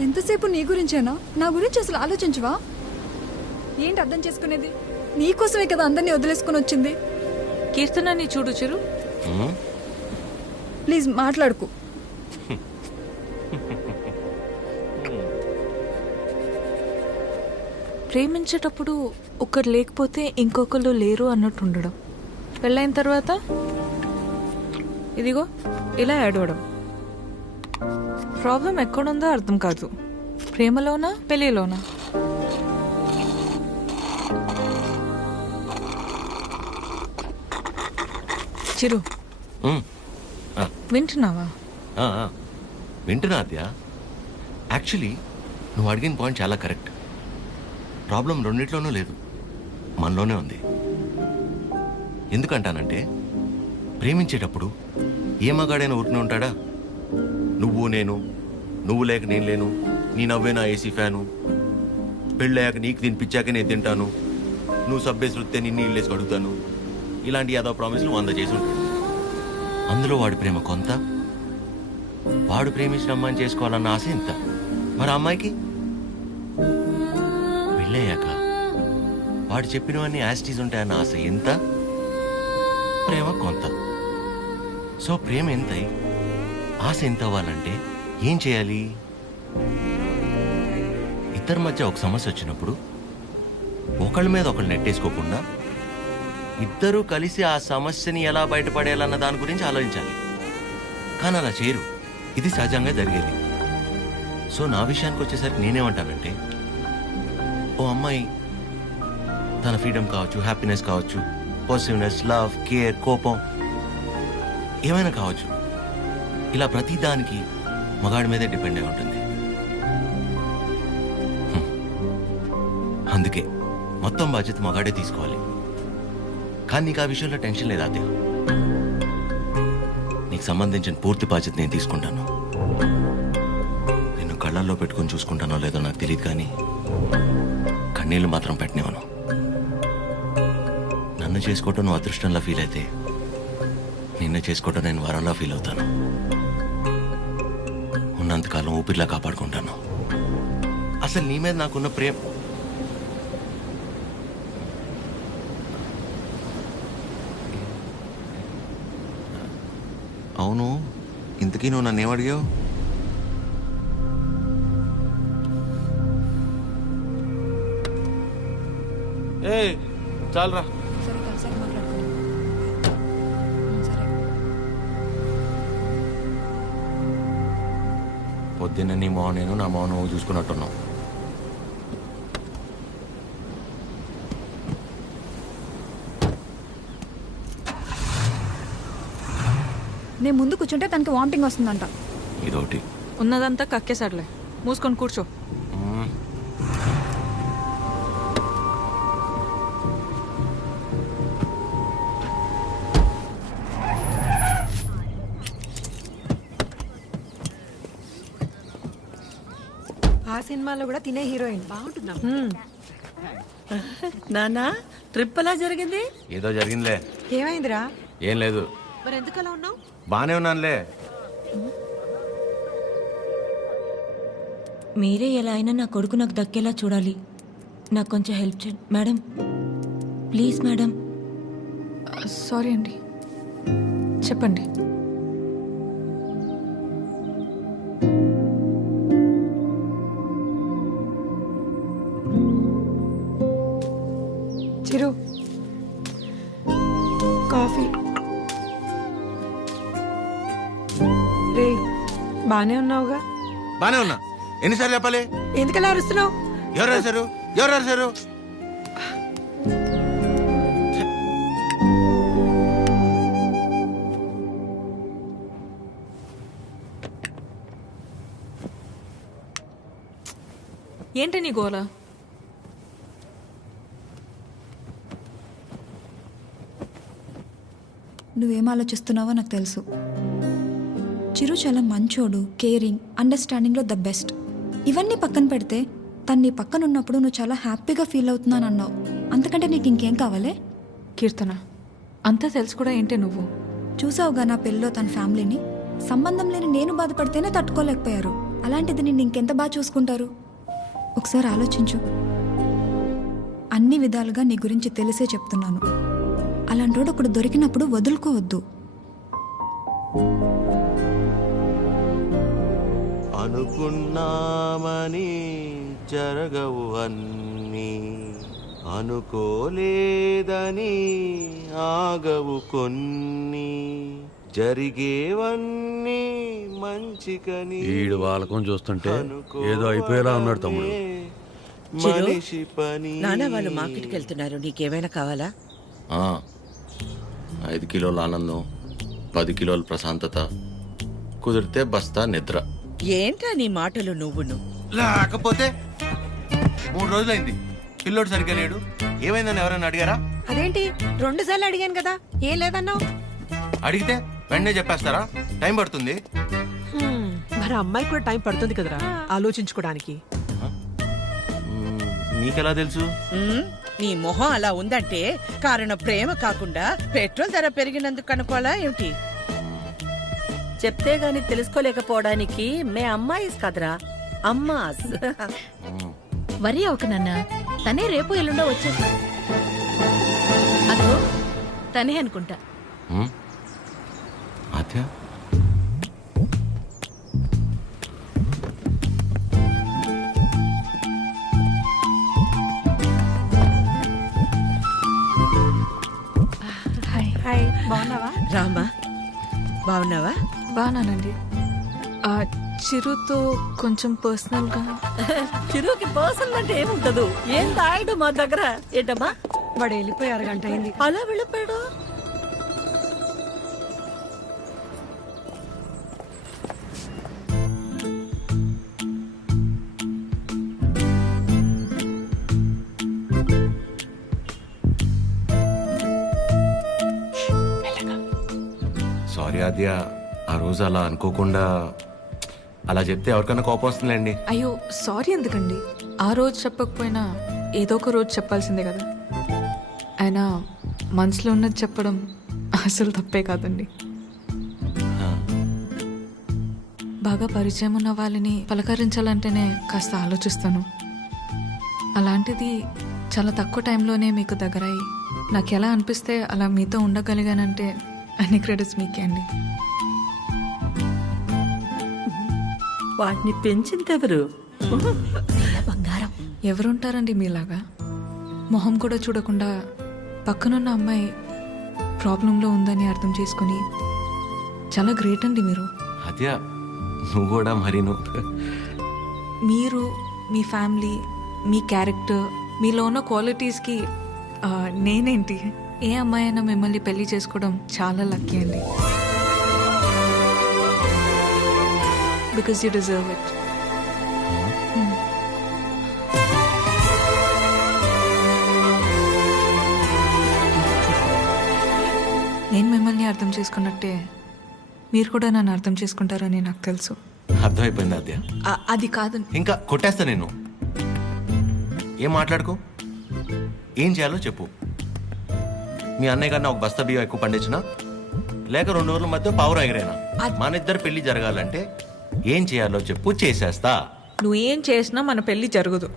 ఎంతసేపు నీ గురించేనా నా గురించి అసలు ఆలోచించవా ఏంటి అర్థం చేసుకునేది నీకోసమే కదా అందరినీ వదిలేసుకొని వచ్చింది కీర్తనని చూడు చిరు ప్లీజ్ మాట్లాడుకు ప్రేమించేటప్పుడు ఒకరు లేకపోతే ఇంకొకరు లేరు అన్నట్టు ఉండడం. పెళ్ళైన తర్వాత ఇదిగో ఇలా ఏడవడం ప్రాబ్లం ఎక్కడుందో అర్థం కాదు. ప్రేమలోనా పెళ్ళిలోనా? చిరు. వింటున్నావా. వింటున్నా అద్య. యాక్చువల్లీ నువ్వు అడిగిన పాయింట్ చాలా కరెక్ట్ ప్రాబ్లం రెండిట్లోనూ లేదు. మనలోనే ఉంది. ఎందుకంటానంటే ప్రేమించేటప్పుడు ఏ మగాడైనా ఊరికనే ఉంటాడా? నువ్వు నేను నువ్వు లేక నేను లేను నీ నవ్వేనా ఏసీ ఫ్యాను పెళ్ళయ్యాక నీకు తినిపించాక నేను తింటాను నువ్వు సబ్బేసి వృత్తే నిన్ను ఇల్లేసి అడుగుతాను ఇలాంటి యాదో ప్రామిస్లు వంద చేసి ఉంటాడు అందులో వాడి ప్రేమ కొంత వాడు ప్రేమించిన అమ్మాయిని చేసుకోవాలన్న ఆశ ఇంత మరి అమ్మాయికి? పెళ్ళయ్యాక వాడు చెప్పినవన్నీ యాస్టీస్ ఉంటాయన్న ఆశ ఎంత? ప్రేమ కొంత. సో ప్రేమ ఎంతై? ఆశ ఎంత అవ్వాలంటే ఏం చేయాలి? ఇద్దరి మధ్య ఒక సమస్య వచ్చినప్పుడు ఒకళ్ళ మీద ఒకళ్ళు నెట్టేసుకోకుండా ఇద్దరూ కలిసి ఆ సమస్యని ఎలా బయటపడేయాలన్న దాని గురించి ఆలోచించాలి. కానీ అలా చేయరు. ఇది సహజంగా జరిగేది. సో నా విషయానికి వచ్చేసరికి నేనేమంటానంటే ఓ అమ్మాయి తన ఫ్రీడమ్ కావచ్చు హ్యాపీనెస్ కావచ్చు పాజిటివ్నెస్ లవ్ కేర్ కోపం ఏమైనా కావచ్చు. ఇలా ప్రతి దానికి మగాడి మీదే డిపెండ్ అయి ఉంటుంది. అందుకే మొత్తం బాధ్యత మగాడే తీసుకోవాలి. కానీ నీకు ఆ విషయంలో టెన్షన్ లేదా అదే నీకు సంబంధించిన పూర్తి బాధ్యత నేను తీసుకుంటాను. కళ్ళల్లో పెట్టుకొని చూసుకుంటానో లేదో నాకు తెలియదు కానీ కన్నీళ్ళు మాత్రం పెట్టనివ్వను. నన్ను చేసుకోవటం నువ్వు అదృష్టంలా ఫీల్ అయితే నిన్ను చేసుకోవటం నేను వరంలా ఫీల్ అవుతాను. ఉన్నంతకాలం ఊపిరిలా కాపాడుకుంటాను. అసలు నీ మీద నాకున్న ప్రేమ అవును ఇంతకీ నువ్వు నన్ను ఏమడిగావు ఏ చాలరా. సరే కలిసాక మాట్లాడుకుందాం. ఉమ్, సరే. పొద్దున్న నీ మోహన్ నేను నా మోహన్ నువ్వు చూసుకున్నట్టున్నావు. నేను ముందు కూర్చుంటే తనకి వామిటింగ్ వస్తుందంట. ఇదొకటి. ఉన్నదంతా కక్కేసాడులే మూసుకొని కూర్చో. సినిమాలో కూడా తినే హీరోయిన్. బాగుంటుందా నానా ట్రిప్ ఎలా జరిగింది? ఏదో జరిగిందిలే. ఏమైందిరా? ఏం లేదు. మరి ఎందుకు అలా ఉన్నావు? బానే ఉన్నానులే. మీరే ఎలా అయినా నా కొడుకు నాకు దక్కేలా చూడాలి. నాకు కొంచెం హెల్ప్ చేయండి. Madam please madam. సారీ అండి. చెప్పండి. చిరు కాఫీ. రే బానే ఉన్నావుగా? బానే ఉన్నా. ఎన్నిసార్లు చెప్పాలి? ఎందుకలా అరుస్తున్నావు? ఎవరు రాశారు? ఎవరు రాశారు? ఏంటి నీ గోల? నువ్వేం ఆలోచిస్తున్నావో నాకు తెలుసు. చిరు చాలా మంచోడు కేరింగ్ అండర్స్టాండింగ్లో ద బెస్ట్ ఇవన్నీ పక్కన పెడితే తను నీ పక్కన ఉన్నప్పుడు నువ్వు చాలా హ్యాపీగా ఫీల్ అవుతున్నాను అన్నావు. అంతకంటే నీకు ఇంకేం కావాలి? కీర్తన అంతా తెలుసు కూడా ఏంటి నువ్వు? చూసావుగా నా పెళ్ళిలో తన ఫ్యామిలీని? సంబంధం లేని నేను బాధపడితేనే తట్టుకోలేకపోయారు. అలాంటిది నిన్ను ఇంకెంత బాగా చూసుకుంటారు? ఒకసారి ఆలోచించు. అన్ని విధాలుగా నీ గురించి తెలిసే చెప్తున్నాను. అలాంటోడు ఒకడు దొరికినప్పుడు వదులుకోవద్దు. అనుకున్నామని జరగవు అన్నీ అనుకోలేదని ఆగవు కొన్ని. జరిగేవన్నీ మంచికని ఈడు వాళ్ళకం చూస్తుంటే ఏదో అయిపోయేలా ఉన్నాడు తమ్ముడు. మనిషి పని నాన్న వాళ్ళు మార్కెట్కి వెళ్తున్నారు. నీకేమైనా కావాలా? ఆ, ఐదు కిలోల ఆనందం పది కిలోల ప్రశాంతత కుదిరితే బస్తా నిద్ర. ఏంటా నీ మాటలు నువ్వును? లేకపోతే మూడు రోజులైంది. పిల్లోడు సరిగ్గా లేడు. ఏమైందని ఎవరైనా అడిగారా? అదేంటి? రెండు సార్లు అడిగాను కదా. ఏం లేదన్నావు? అడిగితే వెంటనే చెప్పేస్తారా? టైం పడుతుంది. మరి అమ్మాయి కూడా టైం పడుతుంది కదరా ఆలోచించుకోవడానికి. మీకెలా తెలుసు? నీ మొహం అలా ఉందంటే కారణం ప్రేమ కాకుండా పెట్రోల్ ధర పెరిగినందుకు అనుకోవాలా ఏమిటి? చెప్తే గాని తెలుసుకోలేకపోవడానికి మే అమ్మాయిస్ కదరా. అమ్మాస్. వరి అవక నాన్న. తనే రేపు ఎల్లుండో వచ్చేసి అదో తనే అనుకుంటా. బాగున్నావా? రామా బాగున్నావా? బాగానండి ఆ చిరుతో కొంచెం పర్సనల్గా. చిరుకి పర్సన్ అంటే ఏముంటదు ఏం తాయడు మా దగ్గర? ఏంటమ్మా? వాడు వెళ్ళిపోయి అరగంట అయింది. అలా వెళ్ళిపోయాడు? ఆద్య ఆ రోజు అలా అనుకోకుండా అలా చెప్తే ఎవరికైనా కోపం వస్తుందండి అయ్యో సారీ ఎందుకండి? ఆ రోజు చెప్పకపోయినా ఏదో ఒక రోజు చెప్పాల్సిందే కదా. అయినా మనసులో ఉన్నది చెప్పడం అసలు తప్పే కాదండి. బాగా పరిచయం ఉన్న వాళ్ళని పలకరించాలంటేనే కాస్త ఆలోచిస్తాను. అలాంటిది చాలా తక్కువ టైంలోనే మీకు దగ్గరయ్యి. నాకు ఎలా అనిపిస్తే అలా మీతో ఉండగలిగానంటే అన్ని క్రెడిట్స్ మీకే అండి. వాటిని పెంచిందెవరు బంగారం. ఎవరుంటారండి మీలాగా? మొహం కూడా చూడకుండా పక్కనున్న అమ్మాయి ప్రాబ్లంలో ఉందని అర్థం చేసుకుని చాలా గ్రేట్ అండి మీరు. నువ్వు కూడా మరి మీరు మీ ఫ్యామిలీ మీ క్యారెక్టర్ మీలో ఉన్న క్వాలిటీస్కి నేనేంటి? ఏ అమ్మాయి అయినా మిమ్మల్ని పెళ్ళి చేసుకోవడం చాలా లక్కీ అండి. బికాస్ యూ డిజర్వ్ ఇట్ నేను మిమ్మల్ని అర్థం చేసుకున్నట్టే మీరు కూడా నన్ను అర్థం చేసుకుంటారని నాకు తెలుసు. అర్థమైపోయింది ఆద్య ఆ- అది కాదండి. ఇంకా కొట్టేస్తా నేను. ఏం మాట్లాడుకో? ఏం చేయాలో చెప్పు. మీ అన్నయ్య కన్నా ఒక బస్తా బియ్యం ఎక్కువ పండించినా? లేక రెండు రోజుల మధ్య పావురు ఎగరేనా మన ఇద్దరు పెళ్ళి జరగాలంటే ఏం చేయాలో చెప్పు చేసేస్తా. నువ్వు ఏం చేసినా మన పెళ్ళి జరగదు.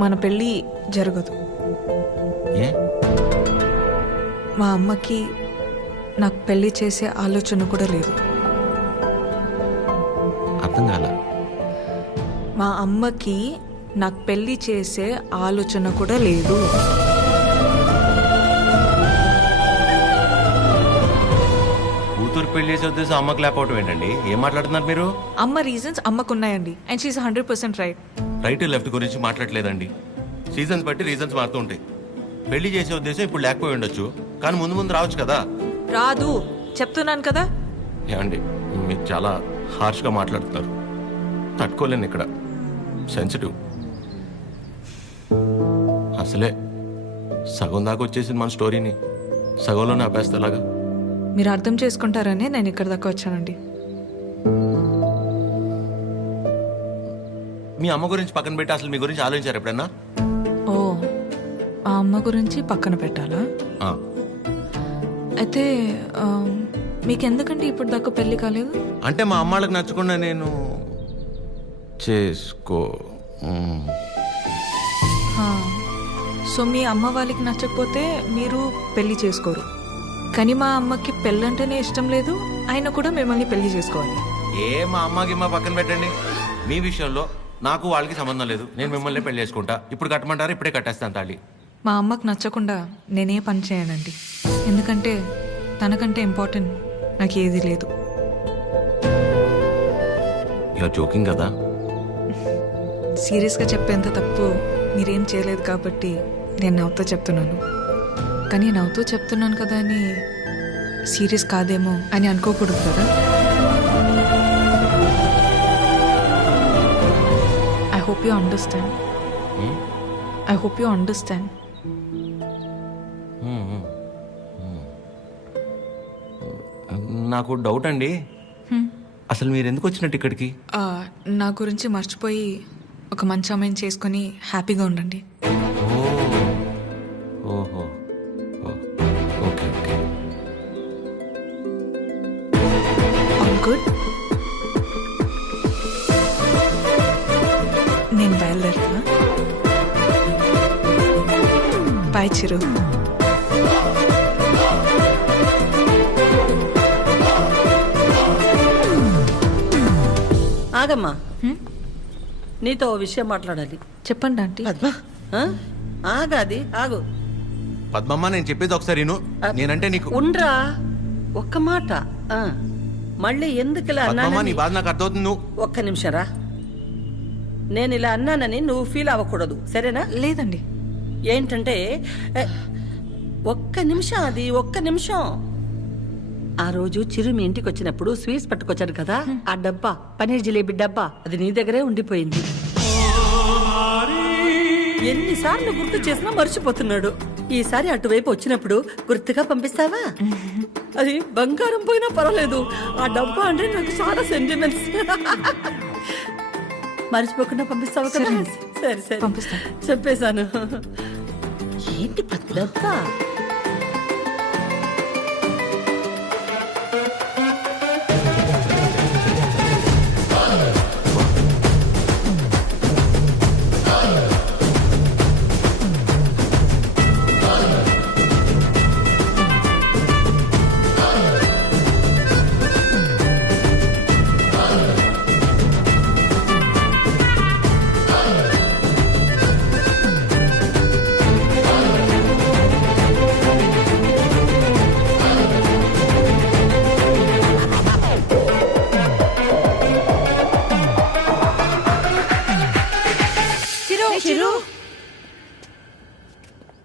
మన పెళ్ళి జరగదు. ఏ? మా అమ్మకి నాకు పెళ్ళి చేసే ఆలోచన కూడా లేదు. అర్థం కాల. మా అమ్మకి నాకు పెళ్ళి చేసే ఆలోచన కూడా లేదు. కూతురు పెళ్ళి చేసే ఉద్దేశం అమ్మకి లేకపోవటం ఏంటండి? ఏం మాట్లాడుతున్నారు మీరు? అమ్మ రీజన్స్ అమ్మకున్నాయండి. And she hundred percent right right left గురించి మాట్లాడలేదండి. సీజన్స్ బట్టి రీజన్స్ మారుతూ ఉంటాయి. పెళ్ళి చేసే ఉద్దేశం ఇప్పుడు లేకపోయి ఉండొచ్చు. కానీ ముందు ముందు రావచ్చు కదా? రాదు. చెప్తున్నాను కదా? ఏమండి మీరు చాలా హార్ష్గా మాట్లాడుతున్నారు. తట్టుకోలేను ఇక్కడ. సెన్సిటివ్ అసలే సగం దాకా వచ్చేసింది మన స్టోరీని. సగంలోనే ఆపేస్తేలాగా మీరు అర్థం చేసుకుంటారనే నేను ఇక్కడ దాకా వచ్చానండి. మీ అమ్మ గురించి పక్కన పెట్టి అసలు మీ గురించి ఆలోచించారు ఎప్పుడన్నా? ఓ ఆ అమ్మ గురించి పక్కన పెట్టాలా? ఆ, అయితే ఆ, మీకెందుకంటే ఇప్పుడు దాకా పెళ్ళి కాలేదు? అంటే మా అమ్మాళ్ళకి నచ్చకుండా నేను చేసుకో. సో మీ అమ్మ వాళ్ళకి నచ్చకపోతే మీరు పెళ్ళి చేసుకోరు. కానీ మా అమ్మకి పెళ్ళంటేనే ఇష్టం లేదు ఆయన కూడా మిమ్మల్ని పెళ్ళి చేసుకోవాలి. ఏ మా అమ్మకి మా పక్కన పెట్టండి. మీ విషయంలో నాకు వాళ్ళకి సంబంధం లేదు. నేను మిమ్మల్ని పెళ్ళి చేసుకుంటా. ఇప్పుడు కట్టమంటారు? ఇప్పుడే కట్టేస్తాను తాళి. మా అమ్మకు నచ్చకుండా నేనే పని చేయనండి. ఎందుకంటే తనకంటే ఇంపార్టెంట్ నాకు ఏది లేదు. ఇలా జోకింగ్ కదా? సీరియస్గా చెప్పేంత తప్పు మీరేం చేయలేదు కాబట్టి నేను నవ్వుతూ చెప్తున్నాను. కానీ నవ్వుతూ చెప్తున్నాను కదా అని సీరియస్ కాదేమో అని అనుకోకూడదు కదా? I hope you understand? I hope you understand. నాకు డౌట్ అండి. అసలు మీరు ఎందుకు వచ్చినట్టు ఇక్కడికి? నా గురించి మర్చిపోయి ఒక మంచి అమ్మాయిని చేసుకొని హ్యాపీగా ఉండండి. ఓ ఓహో ఓ, ఓకే ఓకే. ఆల్ గుడ్ నేను బయలుదేరుతా బాయ్ చిరు ఆగమ్మా. నీతో ఓ విషయం మాట్లాడాలి. చెప్పండి ఆంటీ. పద్మ. ఆ? ఆగాది ఆగు. పద్మమ్మ నేను చెప్పేది ఒకసారి విను. నేనంటే నీకు ఉండ్రా. ఒక్క మాట. ఆ. మళ్ళీ ఎందుకు ఇలా పద్మమ్మ నీ అన్నానని బాధ నాకు అర్థమవుతుంది నువ్వు ఒక్క నిమిషం రా. నేను ఇలా అన్నానని నువ్వు ఫీల్ అవ్వకూడదు. సరేనా? లేదండి. ఏంటంటే ఏ, ఒక్క నిమిషం అది ఒక్క నిమిషం. ఆ రోజు చిరు మీ ఇంటికి వచ్చినప్పుడు స్వీట్స్ పట్టుకొచ్చాడు కదా ఆ డబ్బా పనీర్ జిలేబీ డబ్బా అది నీ దగ్గరే ఉండిపోయింది. ఎన్నిసార్లు గుర్తు చేసినా మర్చిపోతున్నాడు. ఈసారి అటువైపు వచ్చినప్పుడు గుర్తుగా పంపిస్తావా? అది బంగారం పోయినా పర్వాలేదు. ఆ డబ్బా అంటే నాకు చాలా సెంటిమెంట్స్ మర్చిపోకుండా పంపిస్తావా కదా? సరే. సరే. చెప్పేశాను. ఏంటి డబ్బా?